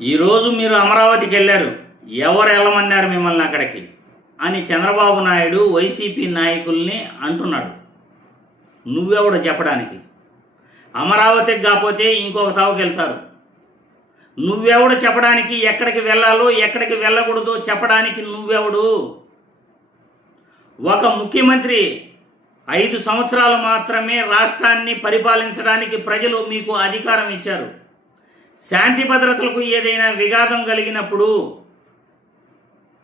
ఈరోజు మీరు అమరావతికి వెళ్ళారు, ఎవరు వెళ్ళమన్నారు మిమ్మల్ని అక్కడికి అని చంద్రబాబు నాయుడు వైసీపీ నాయకుల్ని అంటున్నాడు. నువ్వెవడు చెప్పడానికి? అమరావతికి కాకపోతే ఇంకొక తావుకి వెళ్తారు. నువ్వెవడు చెప్పడానికి ఎక్కడికి వెళ్ళాలో ఎక్కడికి వెళ్ళకూడదో చెప్పడానికి నువ్వెవడు? ఒక ముఖ్యమంత్రి 5 సంవత్సరాలు మాత్రమే రాష్ట్రాన్ని పరిపాలించడానికి ప్రజలు మీకు అధికారం ఇచ్చారు. శాంతి భద్రతలకు ఏదైనా విఘాతం కలిగినప్పుడు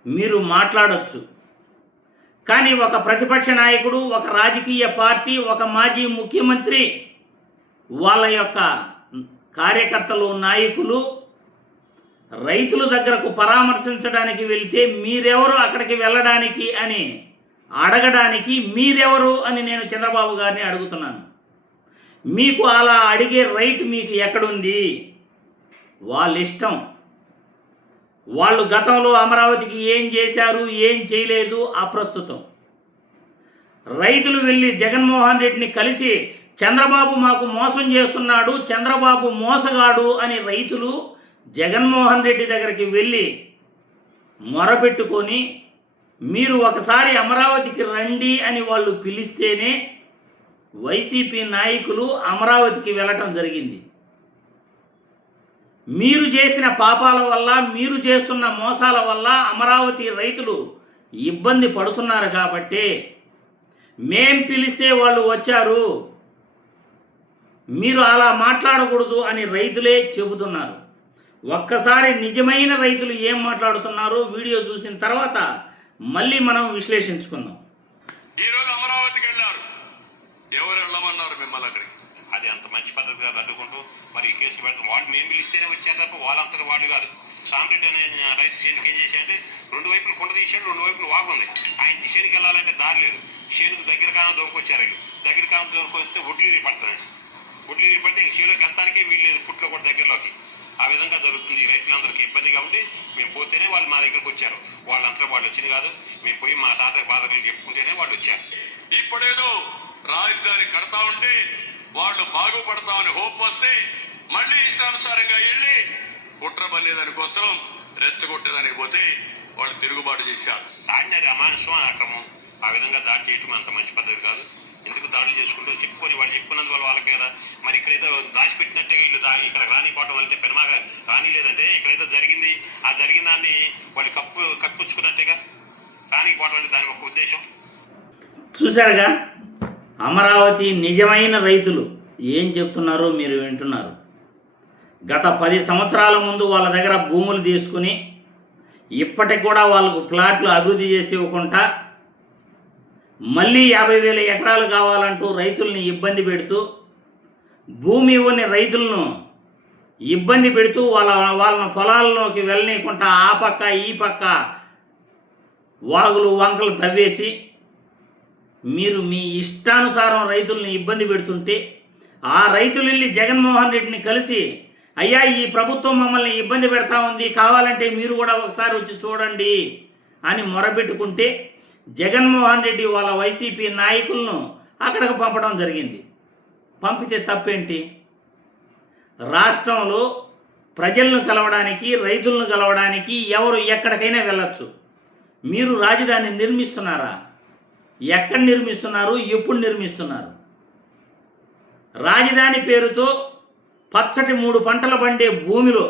మీరు మాట్లాడొచ్చు. కానీ ఒక ప్రతిపక్ష నాయకుడు, ఒక రాజకీయ పార్టీ, ఒక మాజీ ముఖ్యమంత్రి వాళ్ళ యొక్క కార్యకర్తలు, నాయకులు రైతుల దగ్గరకు పరామర్శించడానికి వెళ్తే మీరెవరు అక్కడికి వెళ్ళడానికి అని అడగడానికి మీరెవరు అని నేను చంద్రబాబు గారిని అడుగుతున్నాను. మీకు అలా అడిగే రైట్ మీకు ఎక్కడుంది? వాళ్ళ ఇష్టం. వాళ్ళు గతంలో అమరావతికి ఏం చేశారు, ఏం చేయలేదు అప్రస్తుతం. రైతులు వెళ్ళి జగన్మోహన్ రెడ్డిని కలిసి చంద్రబాబు మాకు మోసం చేస్తున్నాడు, చంద్రబాబు మోసగాడు అని రైతులు జగన్మోహన్ రెడ్డి దగ్గరికి వెళ్ళి మొరపెట్టుకొని మీరు ఒకసారి అమరావతికి రండి అని వాళ్ళు పిలిస్తేనే వైసీపీ నాయకులు అమరావతికి వెళ్ళటం జరిగింది. మీరు చేసిన పాపాల వల్ల, మీరు చేస్తున్న మోసాల వల్ల అమరావతి రైతులు ఇబ్బంది పడుతున్నారు కాబట్టి మేం పిలిస్తే వాళ్ళు వచ్చారు, మీరు అలా మాట్లాడకూడదు అని రైతులే చెబుతున్నారు. ఒక్కసారి నిజమైన రైతులు ఏం మాట్లాడుతున్నారో వీడియో చూసిన తర్వాత మళ్ళీ మనం విశ్లేషించుకుందాం. ఈరోజు అమరావతికి వెళ్ళారు, ఎవరు వెళ్ళమన్నారు మిమ్మల్ని అక్కడికి? అది అంత మంచి పద్ధతిగా అడ్డుకుంటూ మరి ఈ కేసు పెడతాం. వాళ్ళు మేము పిలిస్తేనే వచ్చారు తప్ప వాళ్ళంతటి వాళ్ళు కాదు. సాంబ్రెడ్డి అనే రైతు చేనుకి ఏం చేశారంటే 2 వైపులు కొండ తీసాడు, 2 వైపులు వాగుంది. ఆయన చేనుకి వెళ్ళాలంటే దారి లేదు. చేనుకు దగ్గర కాలం దొంగకొచ్చారు. వీళ్ళు దగ్గర కాలం దొంగకొస్తే ఒడ్లు పడుతుంది. ఒడ్లు పడితే చేలోకి వెళ్తానికే వీళ్ళు పుట్లో కూడా దగ్గరలోకి. ఆ విధంగా జరుగుతుంది. ఈ రైతులందరికీ ఇబ్బందిగా ఉండి మేము పోతేనే వాళ్ళు మా దగ్గరకు వచ్చారు. వాళ్ళంతా వాళ్ళు వచ్చింది కాదు, మేము పోయి మా సాధక బాధకులు చెప్పుకుంటేనే వాళ్ళు వచ్చారు. ఇప్పుడేదో రాజధాని కడతా ఉంటే వాళ్ళు బాగుపడతామని హోప్ వస్తే మళ్ళీ ఇష్టానుసారంగా వెళ్ళి కుట్ర పల్లేదానికోసం రెచ్చగొట్టేదానికి పోతే వాళ్ళు తిరుగుబాటు చేశారు. దాడిని అది అమానుషం, అక్రమం. ఆ విధంగా దాడి చేయటం అంత మంచి పద్ధతి కాదు. ఎందుకు దాడులు చేసుకుంటూ చెప్పుకొని వాళ్ళు చెప్పుకున్నందువల్ల వాళ్ళకి కదా. మరి ఇక్కడైతే దాచిపెట్టినట్టుగా వీళ్ళు ఇక్కడ రానిపోవటం వల్ల పెరుమాగా రానిలేదంటే ఇక్కడైతే జరిగింది. ఆ జరిగిన దాన్ని వాళ్ళు కప్పుచ్చుకున్నట్టుగా రానిపోవటం అంటే దాని ఒక ఉద్దేశం. చూశారుగా, అమరావతి నిజమైన రైతులు ఏం చెప్తున్నారో మీరు వింటున్నారు. గత 10 సంవత్సరాల ముందు వాళ్ళ దగ్గర భూములు తీసుకుని ఇప్పటికి కూడా వాళ్ళకు ప్లాట్లు అభివృద్ధి చేసి ఇవ్వకుండా మళ్ళీ 50,000 ఎకరాలు కావాలంటూ రైతుల్ని ఇబ్బంది పెడుతూ, భూమి ఇవ్వని రైతులను ఇబ్బంది పెడుతూ వాళ్ళ పొలాల్లోకి వెళ్ళనీయకుండా ఆ పక్క ఈ పక్క వాగులు వంకలు తవ్వేసి మీరు మీ ఇష్టానుసారం రైతుల్ని ఇబ్బంది పెడుతుంటే ఆ రైతులు వెళ్ళి జగన్మోహన్ రెడ్డిని కలిసి అయ్యా ఈ ప్రభుత్వం మమ్మల్ని ఇబ్బంది పెడతా ఉంది, కావాలంటే మీరు కూడా ఒకసారి వచ్చి చూడండి అని మొరపెట్టుకుంటే జగన్మోహన్ రెడ్డి వాళ్ళ వైసీపీ నాయకులను అక్కడికి పంపడం జరిగింది. పంపితే తప్పేంటి? రాష్ట్రంలో ప్రజలను కలవడానికి, రైతులను కలవడానికి ఎవరు ఎక్కడికైనా వెళ్ళొచ్చు. మీరు రాజధాని నిర్మిస్తున్నారా? ఎక్కడ నిర్మిస్తున్నారు? ఎప్పుడు నిర్మిస్తున్నారు? రాజధాని పేరుతో పచ్చటి 3 పంటలు పండే భూమిలో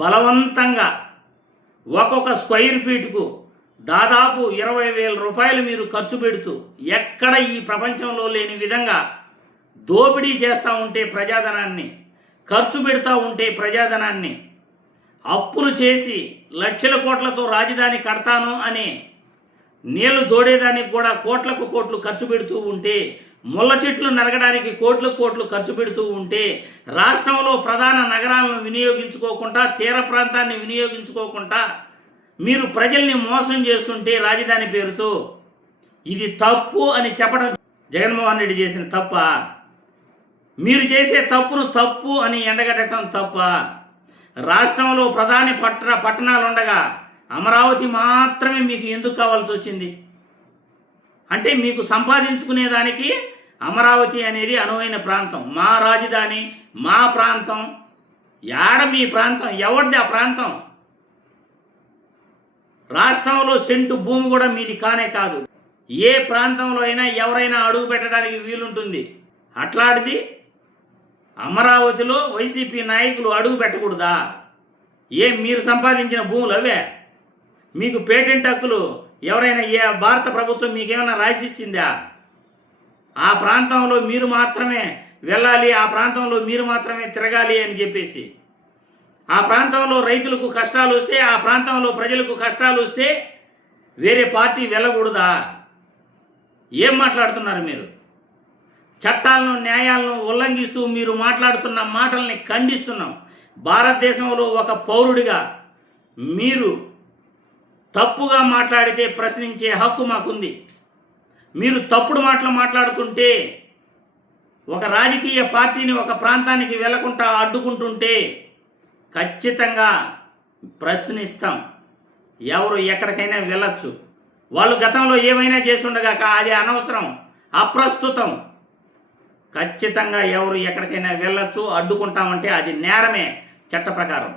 బలవంతంగా ఒక్కొక్క స్క్వేర్ ఫీట్కు దాదాపు 20,000 రూపాయలు మీరు ఖర్చు పెడుతూ ఎక్కడ ఈ ప్రపంచంలో లేని విధంగా దోపిడీ చేస్తూ ఉంటే ప్రజాధనాన్ని, ఖర్చు పెడతా ఉంటే ప్రజాధనాన్ని, అప్పులు చేసి లక్షల కోట్లతో రాజధాని కడతాను అని నీళ్లు తోడేదానికి కూడా కోట్లకు కోట్లు ఖర్చు పెడుతూ ఉంటే, ముళ్ళ చెట్లు నరగడానికి కోట్లకు కోట్లు ఖర్చు పెడుతూ ఉంటే, రాష్ట్రంలో ప్రధాన నగరాలను వినియోగించుకోకుండా, తీర ప్రాంతాన్ని వినియోగించుకోకుండా మీరు ప్రజల్ని మోసం చేస్తుంటే రాజధాని పేరుతో ఇది తప్పు అని చెప్పడం జగన్మోహన్ రెడ్డి చేసిన తప్ప? మీరు చేసే తప్పును తప్పు అని ఎండగట్టడం తప్ప? రాష్ట్రంలో ప్రధాని పట్టణాలు ఉండగా అమరావతి మాత్రమే మీకు ఎందుకు కావాల్సి వచ్చింది? అంటే మీకు సంపాదించుకునేదానికి అమరావతి అనేది అనువైన ప్రాంతం, మా రాజధాని, మా ప్రాంతం, యాడ మీ ప్రాంతం? ఎవరిది ఆ ప్రాంతం? రాష్ట్రంలో సెంటు భూమి కూడా మీది కానే కాదు. ఏ ప్రాంతంలో అయినా ఎవరైనా అడుగు పెట్టడానికి వీలుంటుంది. అట్లాంటిది అమరావతిలో వైసీపీ నాయకులు అడుగు పెట్టకూడదా? మీరు సంపాదించిన భూములు అవే? మీకు పేటెంట్ హక్కులు ఎవరైనా భారత ప్రభుత్వం మీకేమైనా రాసిచ్చిందా? ఆ ప్రాంతంలో మీరు మాత్రమే వెళ్ళాలి, ఆ ప్రాంతంలో మీరు మాత్రమే తిరగాలి అని చెప్పేసి, ఆ ప్రాంతంలో రైతులకు కష్టాలు వస్తే, ఆ ప్రాంతంలో ప్రజలకు కష్టాలు వస్తే వేరే పార్టీ వెళ్ళకూడదా? ఏం మాట్లాడుతున్నారు మీరు? చట్టాలను న్యాయాలను ఉల్లంఘిస్తూ మీరు మాట్లాడుతున్న మాటల్ని ఖండిస్తున్నాం. భారతదేశంలో ఒక పౌరుడిగా మీరు తప్పుగా మాట్లాడితే ప్రశ్నించే హక్కు మాకుంది. మీరు తప్పుడు మాటలు మాట్లాడుతుంటే, ఒక రాజకీయ పార్టీని ఒక ప్రాంతానికి వెళ్లకుండా అడ్డుకుంటుంటే ఖచ్చితంగా ప్రశ్నిస్తాం. ఎవరు ఎక్కడికైనా వెళ్ళొచ్చు. వాళ్ళు గతంలో ఏమైనా చేసి ఉండగాక అది అనవసరం, అప్రస్తుతం. ఖచ్చితంగా ఎవరు ఎక్కడికైనా వెళ్ళొచ్చు, అడ్డుకుంటామంటే అది నేరమే చట్ట ప్రకారం.